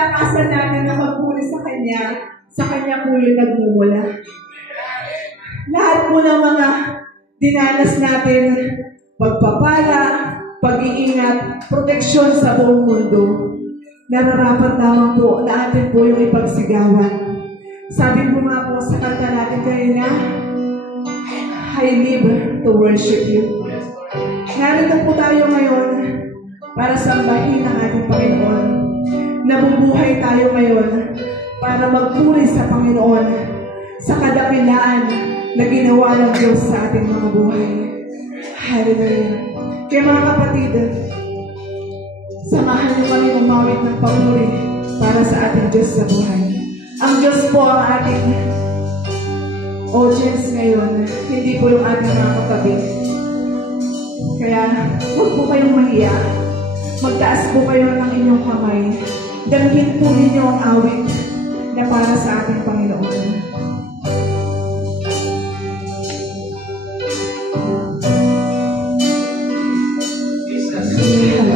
kalakasan natin na magpuli sa Kanya po yung nagmumula. Lahat po ng mga dinanas natin, pagpapala, pag-iingat, proteksyon sa buong mundo, nararapat naman po na atin po yung ipagsigawan. Sabi po nga po sa kanta natin kanina, I live to worship you. Narito po tayo ngayon para sambahin ang ating Panginoon. Nabubuhay tayo ngayon para magpuri sa Panginoon sa kadakilaan na ginawa ng Diyos sa ating mga buhay. Hallelujah. Kaya mga kapatid, samahan niyo kami umawit ng papuri para sa ating Diyos sa buhay. Ang Diyos po ang ating audience ngayon, hindi po yung ating mga kapatid. Kaya huwag po kayong mahiya. Magtaas po kayo ng inyong kamay. Damhin po ninyo ang awit na para sa ating Panginoon. Feel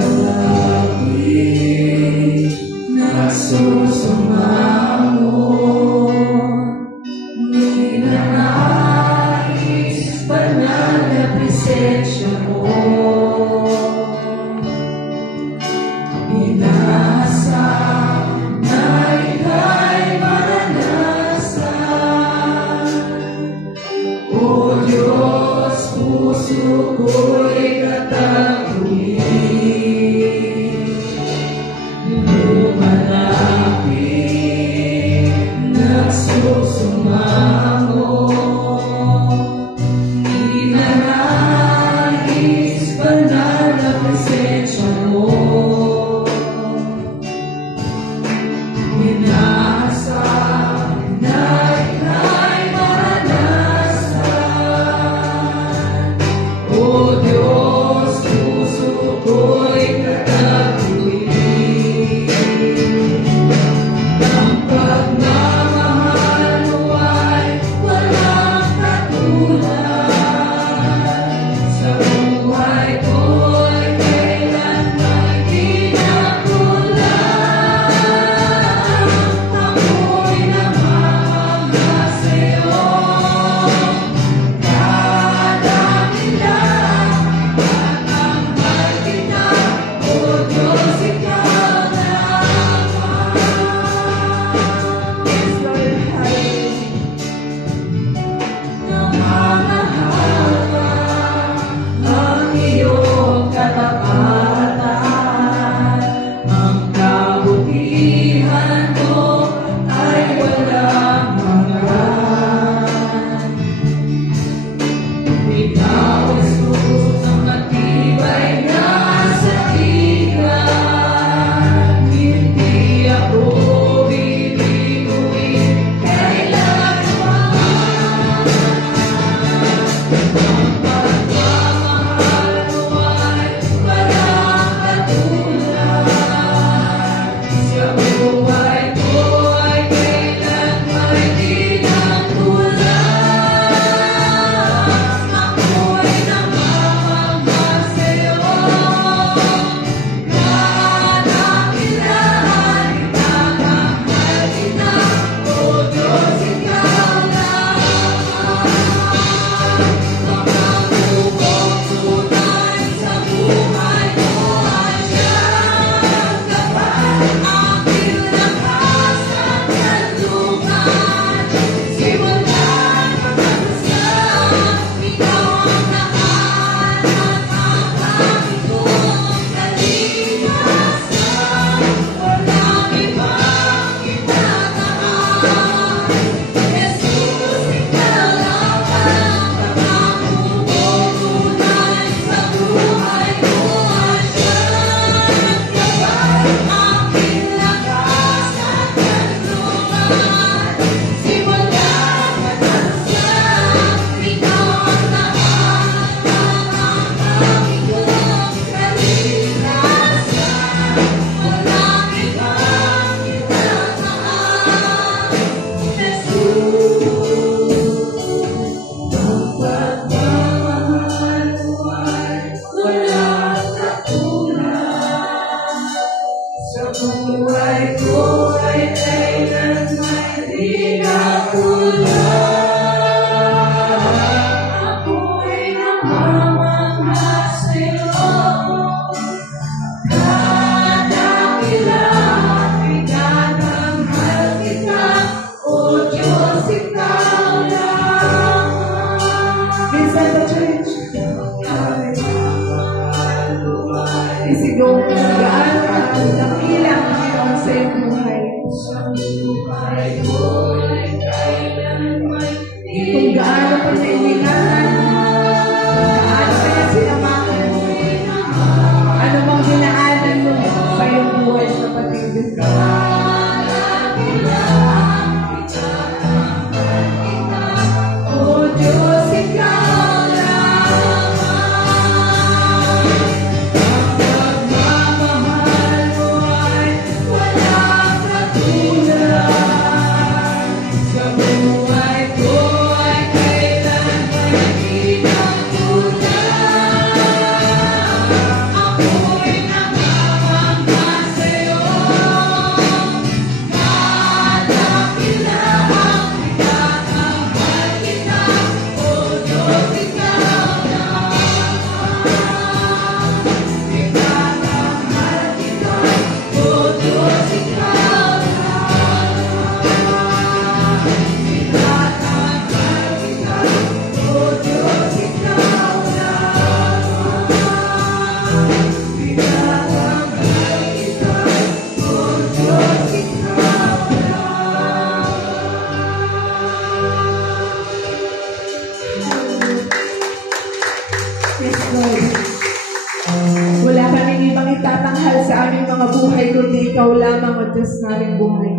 Wala kaming ibang itatanghal sa aming mga buhay, kundi ikaw lamang ang Diyos naming buhay.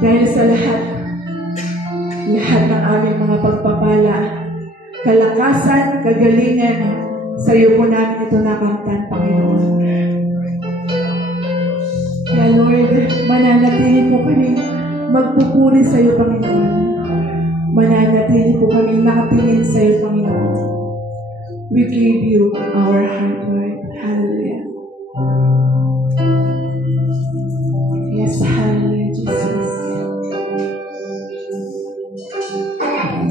Dahil sa lahat ng aming mga pagpapala, kalakasan, kagalingan, sa iyo po namin ito nakamtan, Panginoon. Kaya Lord, mananatili po kami magpupuri sa iyo, Panginoon. Mananatili po kami nakatingin sa iyo, Panginoon. We give you our heart, Lord. Hallelujah. Yes, hallelujah, Jesus.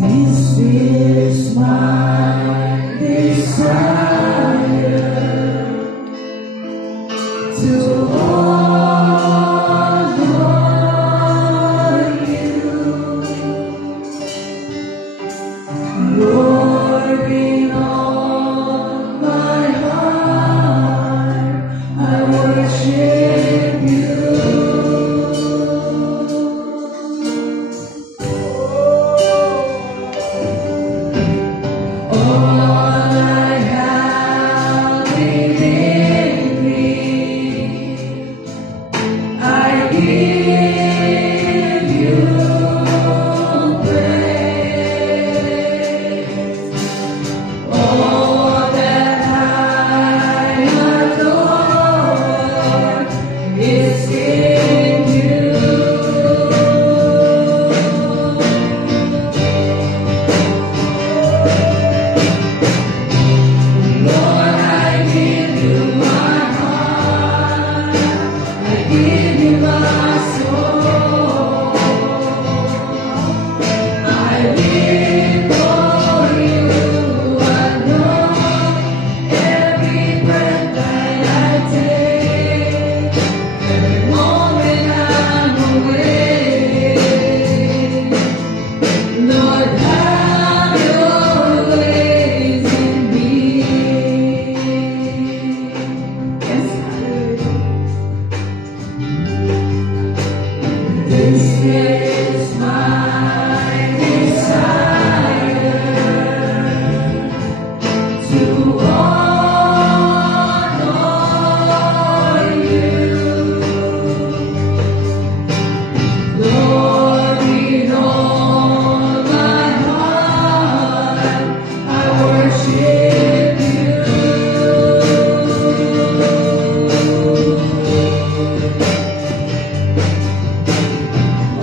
This is my desire to honor you, Lord. In all my heart, I worship you.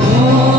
Oh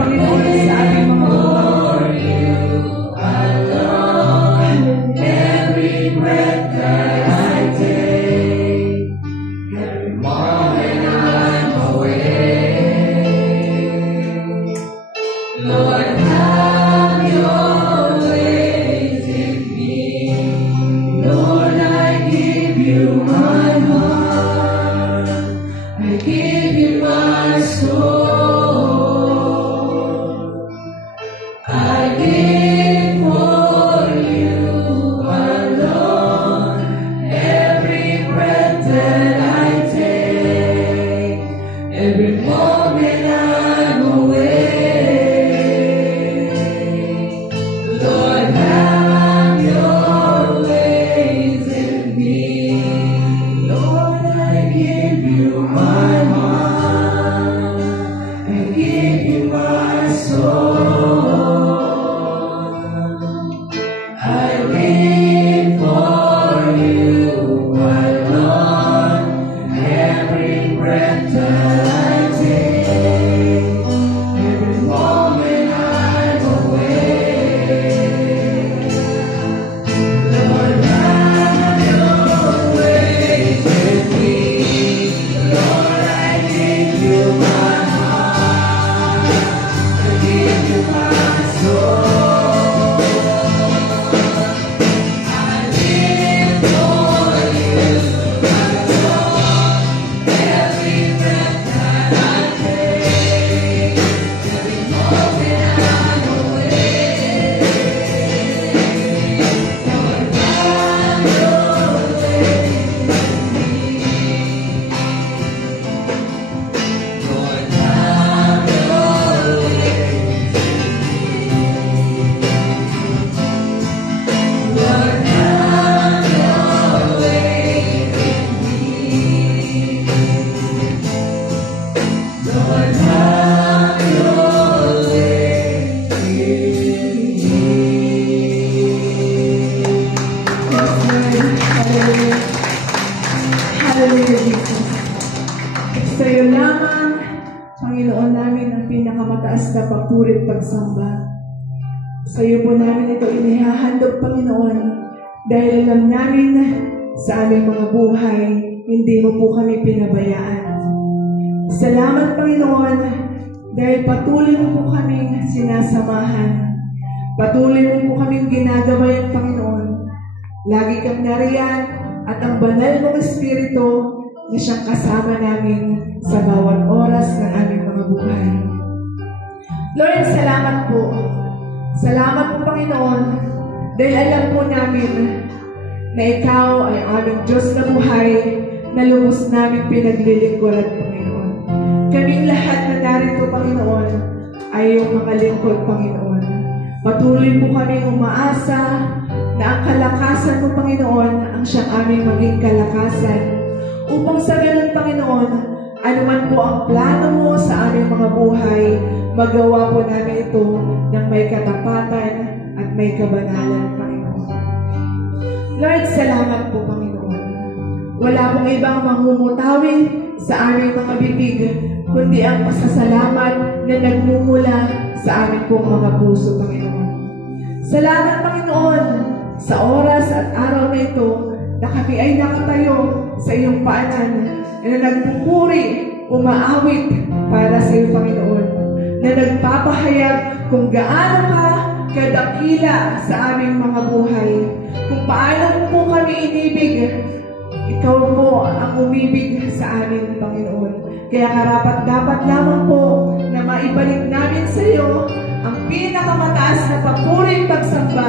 Panginoon, sa ating mga buhay. Every breath that I take, every moment I'm awake, Lord, have your ways in me. Lord, I give you my heart, I give you my soul, I live for you alone. Every breath that I take, every moment I'm awake, Lord, have your ways in me. Lord, I give you my heart, I give you my soul, I live for you alone. Every breath that I take, every moment I'm awake, Lord, have your ways with me. Lord, I give you my heart, I give you my soul, I live for you alone. Every breath that I take, every moment I'm awake, Lord, have your ways with me. Lord, have your ways with me. Lord, have your ways with me. Lord, have your ways with Hallelujah. Hallelujah, Jesus. Sa iyo lamang, Panginoon namin, ang pinakamataas na papuri at pagsamba. Sa iyo po namin ito inihahandog, Panginoon, dahil alam namin na sa aming mga buhay, hindi mo po kami pinabayaan. Salamat, Panginoon, dahil patuloy mo po kaming sinasamahan. Patuloy mo po kaming ginagabayan, Panginoon. Lagi kang nariyan at ang banal mong Espiritu na siyang kasama namin sa bawat oras ng aming mga buhay. Lord, salamat po. Salamat po, Panginoon, dahil alam po namin na Ikaw ay aming Diyos na buhay na lubos namin pinaglilingkuran, Panginoon. Kaming lahat na narito, Panginoon, ay iyong mga lingkod, Panginoon. Patuloy po kaming umaasa na ang kalakasan mo, Panginoon, ang siyang aming maging kalakasan. Upang sa ganun, Panginoon, anuman po ang plano mo sa aming mga buhay, magawa po namin ito ng may katapatan at may kabanalan, Panginoon. Lord, salamat po, Panginoon. Wala pong ibang mangungutawin sa aming mga bibig, kundi ang pasasalamat na nagmumula sa aming pong mga puso, Panginoon. Salamat, Panginoon, sa oras at araw na ito na kami ay nakatayo sa iyong paanan na nagpupuri, umaawit para sa iyo, Panginoon, na nagpapahayag kung gaano ka kadakila sa aming mga buhay, kung paano mo po kami inibig. Ikaw po ang umibig sa amin, Panginoon. Kaya karapat-dapat lamang po na maibalik namin sa iyo ang pinakamataas na papuri at pagsamba